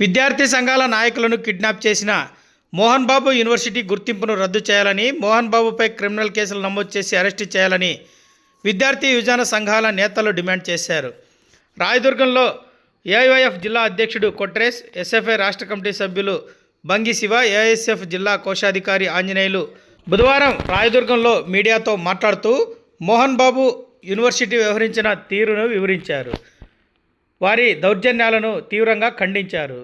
విద్యార్థి సంఘాల నాయకులను కిడ్నాప్ చేసిన మోహన్ బాబు యూనివర్సిటీ గుర్తింపును రద్దు చేయాలని మోహన్ బాబుపై క్రిమినల్ కేసులు నమోదు చేసి అరెస్టు చేయాలని విద్యార్థి యువజన సంఘాల నేతలు డిమాండ్ చేశారు. రాయదుర్గంలో ఏఐఎఫ్ జిల్లా అధ్యక్షుడు కొట్రేస్ ఎస్ఎఫ్ఐ రాష్ట్ర కమిటీ సభ్యులు బంగి శివ ఏఎస్ఎఫ్ జిల్లా కోశాధికారి ఆంజనేయులు బుధవారం రాయదుర్గంలో మీడియాతో మాట్లాడుతూ మోహన్ బాబు యూనివర్సిటీ వ్యవహరించిన తీరును వివరించారు. వారి దౌర్జన్యాలను తీవ్రంగా ఖండించారు.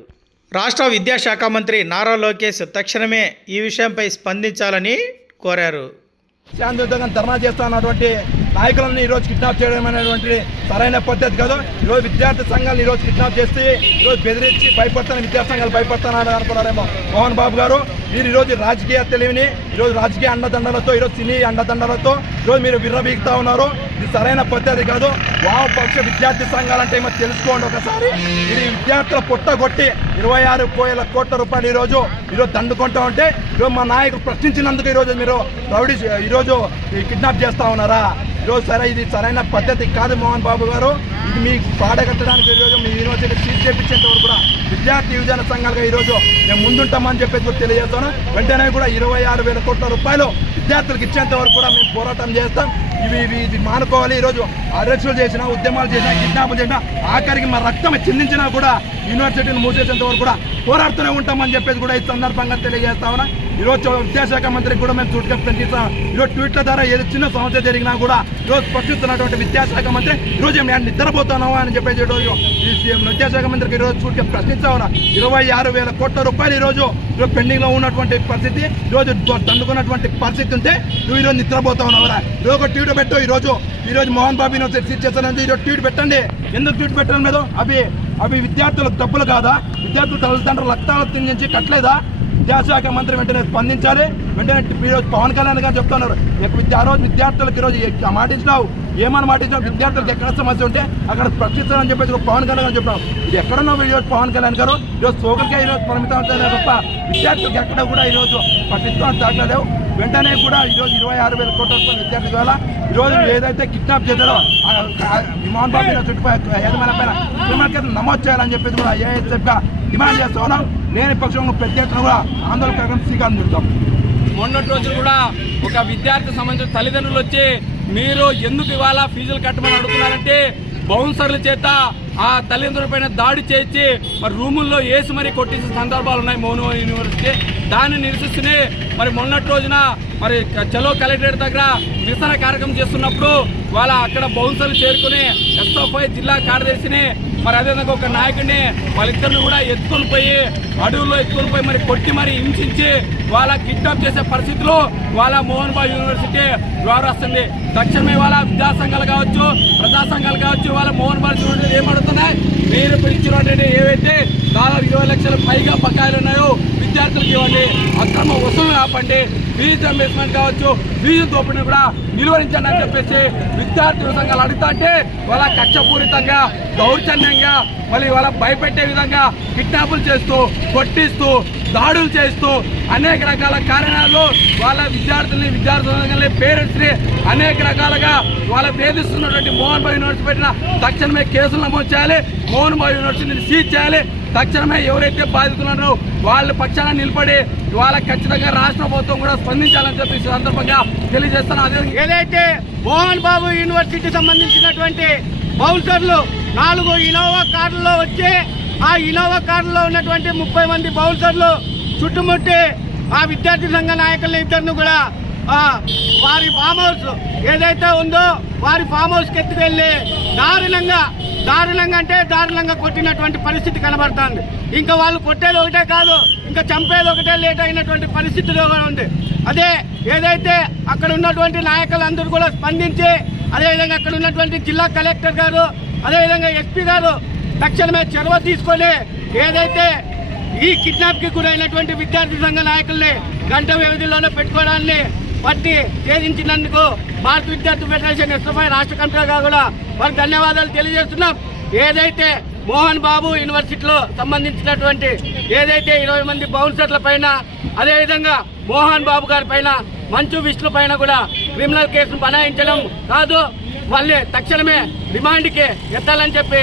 రాష్ట్ర విద్యాశాఖ మంత్రి నారా లోకేష్ తక్షణమే ఈ విషయంపై స్పందించాలని కోరారు. శాంతియుతంగా ధర్నా చేస్తున్నటువంటి నాయకులను ఈరోజు కిడ్నాప్ చేయడం అనేటువంటి సరైన పద్ధతి కాదు. ఈరోజు విద్యార్థి సంఘాలను ఈరోజు కిడ్నాప్ చేసి ఈరోజు బెదిరించి భయపడతాను విద్యా సంఘాలు భయపడతానని అనుకున్నారేమో మోహన్ బాబు గారు. మీరు ఈరోజు రాజకీయ తెలివిని ఈరోజు రాజకీయ అండదండలతో ఈరోజు సినీ అండదండలతో ఈరోజు మీరు విర్రబీగుతా ఉన్నారు. ఇది సరైన పద్ధతి కాదు. వామపక్ష విద్యార్థి సంఘాలంటే ఏమో తెలుసుకోండి ఒకసారి. ఇది విద్యార్థుల పుట్టగొట్టి ఇరవై ఆరు వేల కోట్ల రూపాయలు ఈరోజు ఈరోజు దండుకుంటా ఉంటే ఈరోజు మా నాయకులు ప్రశ్నించినందుకు ఈరోజు మీరు రౌడీ ఈరోజు కిడ్నాప్ చేస్తా ఉన్నారా? ఈరోజు సరే ఇది సరైన పద్ధతి కాదు మోహన్ బాబు గారు. ఇది మీ పాడగట్టడానికి ఈరోజు మీ యూనివర్సిటీ సీట్ చేపించేంత వరకు కూడా విద్యార్థి యువజన సంఘాలుగా ఈరోజు మేము ముందుంటామని చెప్పేసి కూడా తెలియజేస్తాను. వెంటనే కూడా ఇరవై ఆరు వేల కోట్ల రూపాయలు విద్యార్థులకు ఇచ్చేంత వరకు కూడా మేము పోరాటం చేస్తాం. ఇవి ఇవి ఇది మానుకోవాలి. ఈరోజు అరెస్టులు చేసినా ఉద్యమాలు చేసినా కిడ్నాపులు చేసినా ఆఖరికి మా రక్తం చిందించినా కూడా యూనివర్సిటీని మూసేసేంత వరకు కూడా పోరాడుతూనే ఉంటామని చెప్పేసి కూడా ఈ సందర్భంగా తెలియజేస్తా ఉన్నా. ఈరోజు విద్యాశాఖ మంత్రికి కూడా మేము సూటిగా ప్రశ్నిస్తాం ఈరోజు ట్వీట్ల ద్వారా ఏదో చిన్న సమస్య జరిగినా కూడా ఈరోజు స్పష్టిస్తున్నటువంటి విద్యాశాఖ మంత్రి ఈరోజు మేము నిద్రపోతున్నాము అని చెప్పేసి ఈరోజు ఈ సీఎం విద్యాశాఖ మంత్రికి ఈరోజు సూటిగా ప్రశ్నిస్తా ఉన్నా. ఇరవై ఆరు వేల కోట్ల రూపాయలు ఈరోజు పెండింగ్లో పెండింగ్లో ఉన్నటువంటి పరిస్థితి. ఈరోజు దండుకున్నటువంటి పరిస్థితి ఉంటే నువ్వు ఈరోజు నిద్రపోతా ఉన్నావురా ఈరోజు ఒక ట్వీట్ పెట్టు ఈరోజు. ఈరోజు మోహన్ బాబు యూనివర్సిటీ సీట్ చేస్తానంటే ఈరోజు ట్వీట్ పెట్టండి. ఎందుకు ట్వీట్ పెట్టడం లేదు? అవి అవి విద్యార్థులకు డబ్బులు కాదా? విద్యార్థుల తల్లిదండ్రులు రక్తాలు తించి కట్టలేదా? విద్యాశాఖ మంత్రి వెంటనే స్పందించాలి. వెంటనే ఈరోజు పవన్ కళ్యాణ్ గారు చెప్తున్నారు. ఆ రోజు విద్యార్థులకు ఈరోజు మాటించినావు ఏమని మాటించినావు విద్యార్థులకు ఎక్కడ సమస్య ఉంటే అక్కడ ప్రశ్నిస్తారని చెప్పేసి ఒక పవన్ కళ్యాణ్ గారు చెప్పారు ఇది ఎక్కడున్నావు ఈరోజు పవన్ కళ్యాణ్ గారు? ఈరోజు సోకరికే ఈరోజు పరిమితం అవుతానే తప్ప విద్యార్థులకు ఎక్కడ కూడా ఈరోజు పట్టించుకోవడం దాఖలేవు వెంటనే కూడా ఈరోజు ఇరవై ఆరు వేల కోట్ల రూపాయల విద్యార్థి ద్వారా ఈరోజు ఏదైతే కిడ్నాప్ చేశారో విమాన్ బాబు చుట్టుపక్కల యజమాని పైన క్రిమినల్ కేసు నమోదు చేయాలని చెప్పేసి కూడా ఏఎస్ఎఫ్గా డిమాండ్ చేస్తున్నాం లేని పక్షంలో పెద్ద ఎత్తున కూడా ఆందోళన కార్యక్రమం శ్రీకారం చుడతాం. మొన్నటి రోజు కూడా ఒక విద్యార్థి సంబంధించిన తల్లిదండ్రులు వచ్చి మీరు ఎందుకు ఇవాళ ఫీజులు కట్టమని అడుగుతున్నారంటే బౌన్సర్ల చేత ఆ తల్లిదండ్రుల పైన దాడి చేసి మరి రూముల్లో వేసి మరి కొట్టేసిన సందర్భాలు ఉన్నాయి మౌన యూనివర్సిటీ. దాన్ని నిరసిస్తూనే మరి మొన్నటి రోజున మరి చలో కలెక్టరేట్ దగ్గర నిరసన కార్యక్రమం చేస్తున్నప్పుడు వాళ్ళ అక్కడ బౌన్సర్లు చేరుకుని ఎస్ఎఫ్ఐ జిల్లా కార్యదర్శిని మరి అదేవిధంగా ఒక నాయకుడిని వాళ్ళిద్దరిని కూడా ఎత్తుకొని పోయి అడవుల్లో ఎత్తుకొని పోయి మరి కొట్టి మరి హింసించి వాళ్ళ కిడ్నాప్ చేసే పరిస్థితులు వాళ్ళ మోహన్ బాబు యూనివర్సిటీ వ్యవహరిస్తుంది తక్షణమే వాళ్ళ విద్యా సంఘాలు కావచ్చు ప్రజా సంఘాలు కావచ్చు వాళ్ళ మోహన్ బాబు యూనివర్సిటీ ఏమడుతున్నాయి మీరు పిలిచినటువంటి ఏవైతే దాదాపు ఇరవై లక్షల పైగా బకాయిలు ఉన్నాయో విద్యార్థులకు ఇవ్వండి అక్రమ వసూలు ఆపండి ఫీజు అమ్మేస్మెంట్ కావచ్చు ఫీజు దోపిడీ కూడా నిలువరించండి అని చెప్పేసి విద్యార్థుల సంఘాలు అడుగుతా అంటే వాళ్ళ కక్షపూరితంగా దౌర్జన్యంగా మళ్ళీ వాళ్ళ భయపెట్టే విధంగా కిడ్నాపులు చేస్తూ కొట్టిస్తూ దాడులు చేస్తూ అనేక రకాల కారణాలు వాళ్ళ విద్యార్థుల్ని విద్యార్థులని పేరెంట్స్ని అనేక రకాలుగా వాళ్ళ వేధిస్తున్నటువంటి మోహన్ బాబు యూనివర్సిటీ పెట్టిన తక్షణమే కేసులు నమోదు చేయాలి మోహన్ బాబు యూనివర్సిటీని సీజ్ చేయాలి తక్షణమే ఎవరైతే బాధితున్నారో వాళ్ళ పక్షాన నిలబడి వాళ్ళకి ఖచ్చితంగా రాష్ట్ర ప్రభుత్వం కూడా స్పందించాలని చెప్పి సందర్భంగా తెలియజేస్తాను అదే ఏదైతే మోహన్ బాబు యూనివర్సిటీ సంబంధించినటువంటి బౌన్సర్లు నాలుగు ఇనోవా కార్లలో వచ్చి ఆ ఇనోవా కార్లలో ఉన్నటువంటి ముప్పై మంది బౌన్సర్లు చుట్టుముట్టి ఆ విద్యార్థి సంఘ నాయకుల ఇద్దరిని కూడా వారి ఫామ్ హౌస్ ఏదైతే ఉందో వారి ఫామ్ హౌస్కి ఎత్తుకెళ్ళి దారుణంగా దారుణంగా అంటే దారుణంగా కొట్టినటువంటి పరిస్థితి కనబడుతుంది. ఇంకా వాళ్ళు కొట్టేది ఒకటే కాదు ఇంకా చంపేది ఒకటే లేట్ అయినటువంటి పరిస్థితిలో కూడా ఉంది. అదే ఏదైతే అక్కడ ఉన్నటువంటి నాయకులందరూ కూడా స్పందించి అదేవిధంగా అక్కడ ఉన్నటువంటి జిల్లా కలెక్టర్ గారు అదేవిధంగా ఎస్పీ గారు తక్షణమే చొరవ తీసుకొని ఏదైతే ఈ కిడ్నాప్కి గురైనటువంటి విద్యార్థి సంఘ నాయకుల్ని గంట వ్యవధిలోనే పెట్టుకోవడాన్ని పట్టి ఛేదించినందుకు భారత విద్యార్థి ఫెడరేషన్ ఎస్ఎఫ్ఐ రాష్ట్ర కమిటీగా కూడా వారికి ధన్యవాదాలు తెలియజేస్తున్నాం. ఏదైతే మోహన్ బాబు యూనివర్సిటీలో సంబంధించినటువంటి ఏదైతే ఇరవై మంది బౌన్సర్ల పైన అదేవిధంగా మోహన్ బాబు గారి పైన మంచు విష్ణు పైన కూడా క్రిమినల్ కేసును బనాయించడం కాదు. వాళ్ళని తక్షణమే రిమాండ్కి ఎత్తాలని చెప్పి